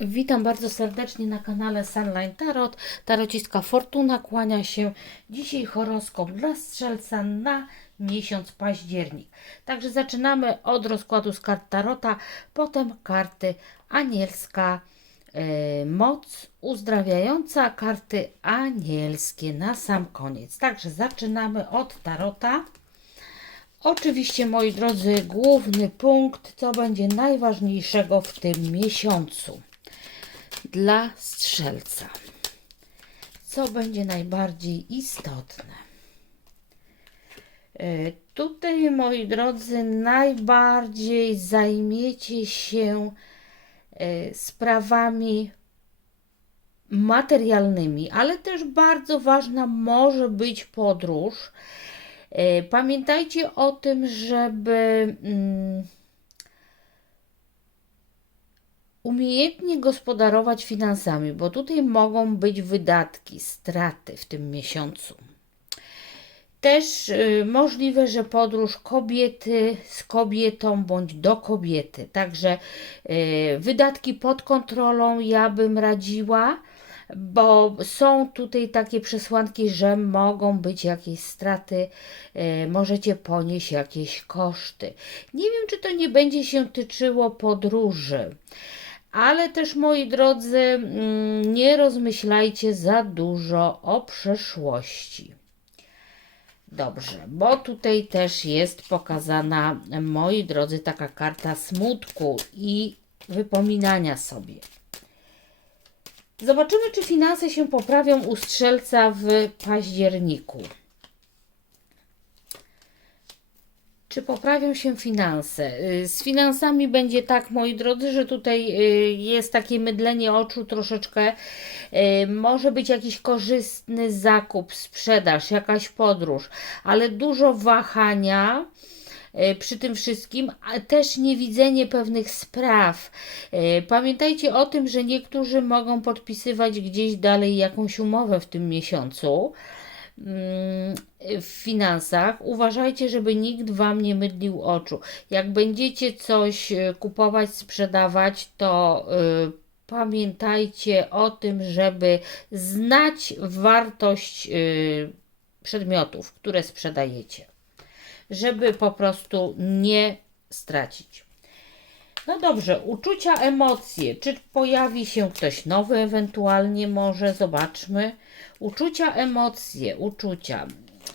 Witam bardzo serdecznie na kanale Sunline Tarot. Tarociska Fortuna kłania się. Dzisiaj horoskop dla strzelca na miesiąc październik. Także zaczynamy od rozkładu z kart Tarota, potem karty anielska e, moc uzdrawiająca, karty anielskie na sam koniec. Także zaczynamy od Tarota. Oczywiście, moi drodzy, główny punkt, co będzie najważniejszego w tym miesiącu dla strzelca. Co będzie najbardziej istotne? E, Tutaj, moi drodzy, najbardziej zajmiecie się e, sprawami materialnymi, ale też bardzo ważna może być podróż. E, Pamiętajcie o tym, żeby umiejętnie gospodarować finansami, bo tutaj mogą być wydatki, straty w tym miesiącu. Też y, możliwe, że podróż kobiety z kobietą bądź do kobiety. Także y, wydatki pod kontrolą ja bym radziła, bo są tutaj takie przesłanki, że mogą być jakieś straty, y, możecie ponieść jakieś koszty. Nie wiem, czy to nie będzie się tyczyło podróży. Ale też, moi drodzy, mm, nie rozmyślajcie za dużo o przeszłości. Dobrze, bo tutaj też jest pokazana, moi drodzy, taka karta smutku i wypominania sobie. Zobaczymy, czy finanse się poprawią u strzelca w październiku. Czy poprawią się finanse? Y, Z finansami będzie tak, moi drodzy, że tutaj y, jest takie mydlenie oczu troszeczkę. Y, Może być jakiś korzystny zakup, sprzedaż, jakaś podróż, ale dużo wahania przy tym wszystkim, a też niewidzenie pewnych spraw. Pamiętajcie o tym, że niektórzy mogą podpisywać gdzieś dalej jakąś umowę w tym miesiącu w finansach, uważajcie, żeby nikt Wam nie mydlił oczu. Jak będziecie coś y, kupować, sprzedawać, to y, pamiętajcie o tym, żeby znać wartość y, przedmiotów, które sprzedajecie, żeby po prostu nie stracić. No dobrze, uczucia, emocje. Czy pojawi się ktoś nowy, ewentualnie może? Zobaczmy. Uczucia, emocje, uczucia.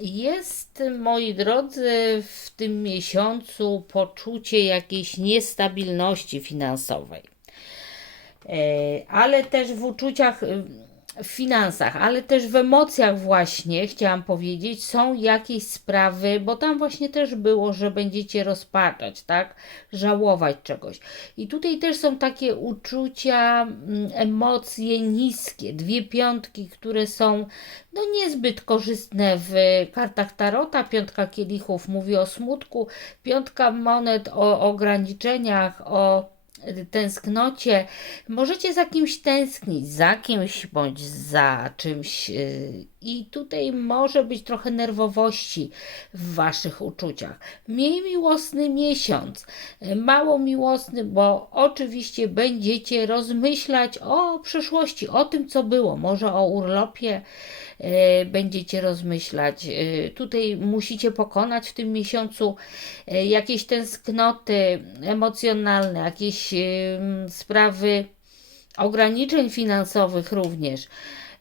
Jest, moi drodzy, w tym miesiącu poczucie jakiejś niestabilności finansowej. E, ale też w uczuciach, w finansach, ale też w emocjach właśnie, chciałam powiedzieć, są jakieś sprawy, bo tam właśnie też było, że będziecie rozpaczać, tak? Żałować czegoś. I tutaj też są takie uczucia, mm, emocje niskie, dwie piątki, które są no niezbyt korzystne w kartach Tarota. Piątka kielichów mówi o smutku, piątka monet o ograniczeniach, o tęsknocie. Możecie za kimś tęsknić, za kimś bądź za czymś. I tutaj może być trochę nerwowości w waszych uczuciach. Miej miłosny miesiąc, mało miłosny, bo oczywiście będziecie rozmyślać o przeszłości, o tym, co było, może o urlopie yy, będziecie rozmyślać. Yy, Tutaj musicie pokonać w tym miesiącu yy, jakieś tęsknoty emocjonalne, jakieś sprawy ograniczeń finansowych również.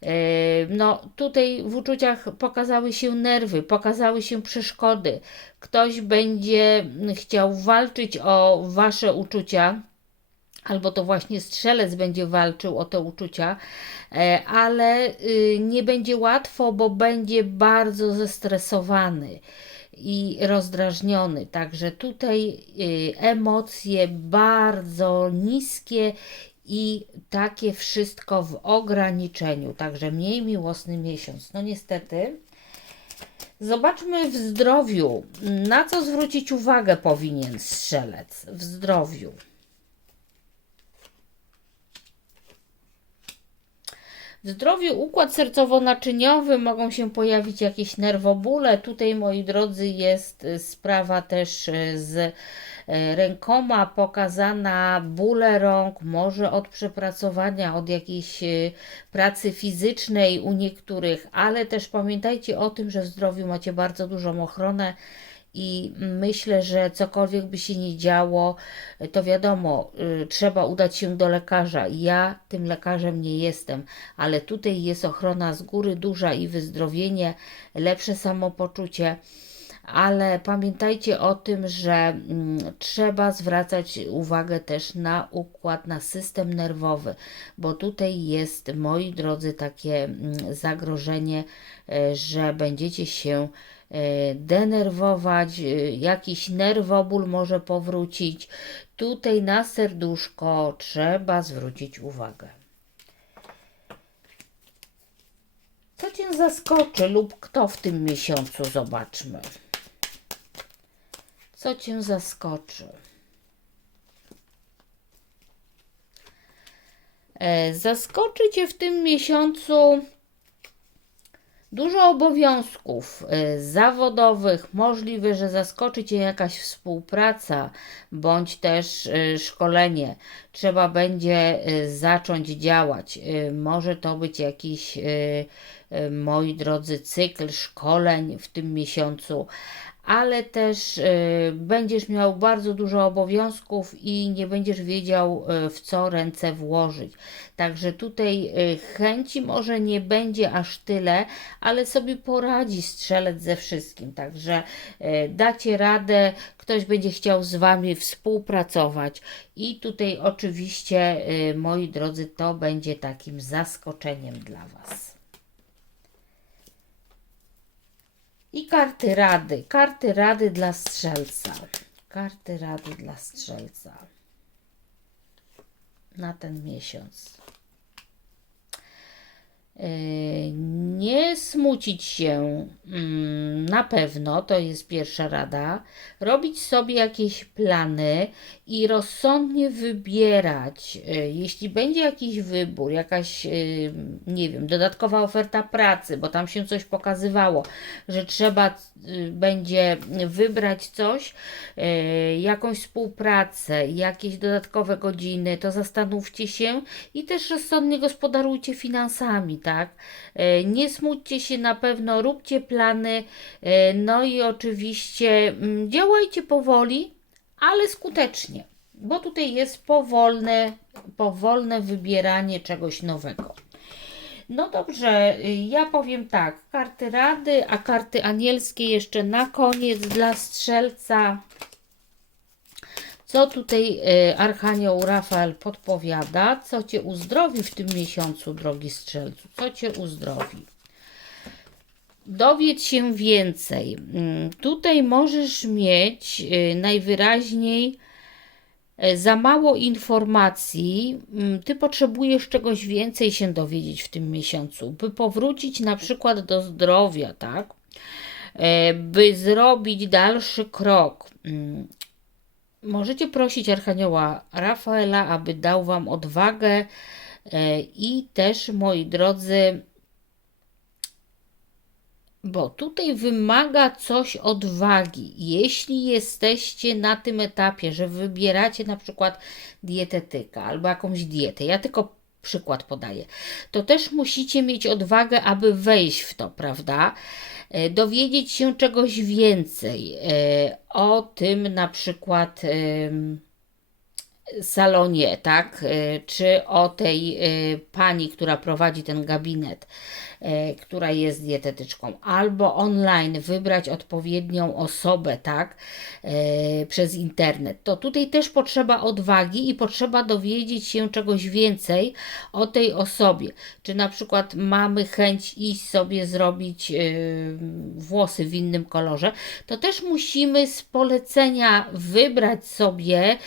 Yy, No, tutaj w uczuciach pokazały się nerwy, pokazały się przeszkody. Ktoś będzie chciał walczyć o wasze uczucia, albo to właśnie strzelec będzie walczył o te uczucia, e, ale y, nie będzie łatwo, bo będzie bardzo zestresowany i rozdrażniony. Także tutaj emocje bardzo niskie i takie wszystko w ograniczeniu. Także mniej miłosny miesiąc. No niestety. Zobaczmy w zdrowiu. Na co zwrócić uwagę powinien strzelec w zdrowiu? W zdrowiu układ sercowo-naczyniowy mogą się pojawić jakieś nerwobóle. Tutaj, moi drodzy, jest sprawa też z rękoma pokazana bóle rąk, może od przepracowania, od jakiejś e, pracy fizycznej u niektórych, ale też pamiętajcie o tym, że w zdrowiu macie bardzo dużą ochronę i myślę, że cokolwiek by się nie działo, to wiadomo, trzeba udać się do lekarza. Ja tym lekarzem nie jestem, ale tutaj jest ochrona z góry duża i wyzdrowienie, lepsze samopoczucie. Ale pamiętajcie o tym, że mm, trzeba zwracać uwagę też na układ, na system nerwowy, bo tutaj jest, moi drodzy, takie mm, zagrożenie, e, że będziecie się e, denerwować, e, jakiś nerwoból może powrócić. Tutaj na serduszko trzeba zwrócić uwagę. Co Cię zaskoczy lub kto w tym miesiącu? Zobaczmy. Co Cię zaskoczy? E, Zaskoczy Cię w tym miesiącu dużo obowiązków e, zawodowych. Możliwe, że zaskoczy Cię jakaś współpraca bądź też e, szkolenie. Trzeba będzie e, zacząć działać. E, Może to być jakiś, e, moi drodzy, cykl szkoleń w tym miesiącu. Ale też będziesz miał bardzo dużo obowiązków i nie będziesz wiedział, w co ręce włożyć. Także tutaj chęci może nie będzie aż tyle, ale sobie poradzi strzelec ze wszystkim. Także dacie radę, ktoś będzie chciał z Wami współpracować. I tutaj oczywiście, e, moi drodzy, to będzie takim zaskoczeniem dla Was. I karty rady. Karty rady dla strzelca. Karty rady dla strzelca. Na ten miesiąc. Yy, Nie smucić się mm, na pewno, to jest pierwsza rada. Robić sobie jakieś plany i rozsądnie wybierać. Yy, Jeśli będzie jakiś wybór, jakaś, yy, nie wiem, dodatkowa oferta pracy, bo tam się coś pokazywało, że trzeba będzie wybrać coś, jakąś współpracę, jakieś dodatkowe godziny, to zastanówcie się i też rozsądnie gospodarujcie finansami, tak? E, Nie smućcie się na pewno, róbcie plany, e, no i oczywiście mm, działajcie powoli, ale skutecznie, bo tutaj jest powolne, powolne wybieranie czegoś nowego. No dobrze, y, ja powiem tak, karty rady, a karty anielskie jeszcze na koniec dla strzelca. Co tutaj y, Archanioł Rafael podpowiada? Co Cię uzdrowi w tym miesiącu, drogi strzelcu? Co Cię uzdrowi? Dowiedz się więcej. Mm, Tutaj możesz mieć y, najwyraźniej y, za mało informacji. Mm, Ty potrzebujesz czegoś więcej się dowiedzieć w tym miesiącu, by powrócić na przykład do zdrowia, tak? E, By zrobić dalszy krok. Możecie prosić Archanioła Rafaela, aby dał Wam odwagę e, i też, moi drodzy, bo tutaj wymaga coś odwagi. Jeśli jesteście na tym etapie, że wybieracie na przykład dietetyka albo jakąś dietę, ja tylko przykład podaję, to też musicie mieć odwagę, aby wejść w to, prawda? E, Dowiedzieć się czegoś więcej e, o tym na przykład. salonie, tak? E, Czy o tej pani, która prowadzi ten gabinet, która jest dietetyczką, albo online wybrać odpowiednią osobę, tak? E, Przez internet. To tutaj też potrzeba odwagi i potrzeba dowiedzieć się czegoś więcej o tej osobie. Czy na przykład mamy chęć iść sobie zrobić e, włosy w innym kolorze, to też musimy z polecenia wybrać sobie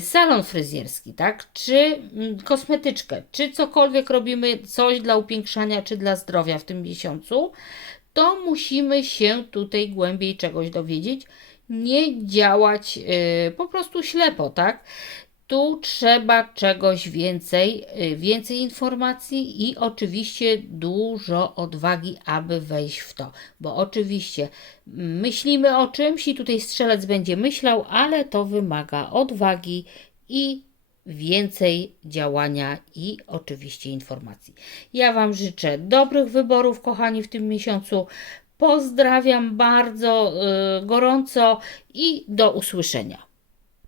salon fryzjerski, tak? Czy mm, kosmetyczkę, czy cokolwiek robimy, coś dla upiększania, czy dla zdrowia w tym miesiącu, to musimy się tutaj głębiej czegoś dowiedzieć, nie działać y, po prostu ślepo, tak? Tu trzeba czegoś więcej, y, więcej informacji i oczywiście dużo odwagi, aby wejść w to. Bo oczywiście myślimy o czymś i tutaj strzelec będzie myślał, ale to wymaga odwagi i więcej działania i oczywiście informacji. Ja Wam życzę dobrych wyborów, kochani, w tym miesiącu. Pozdrawiam bardzo y, gorąco i do usłyszenia.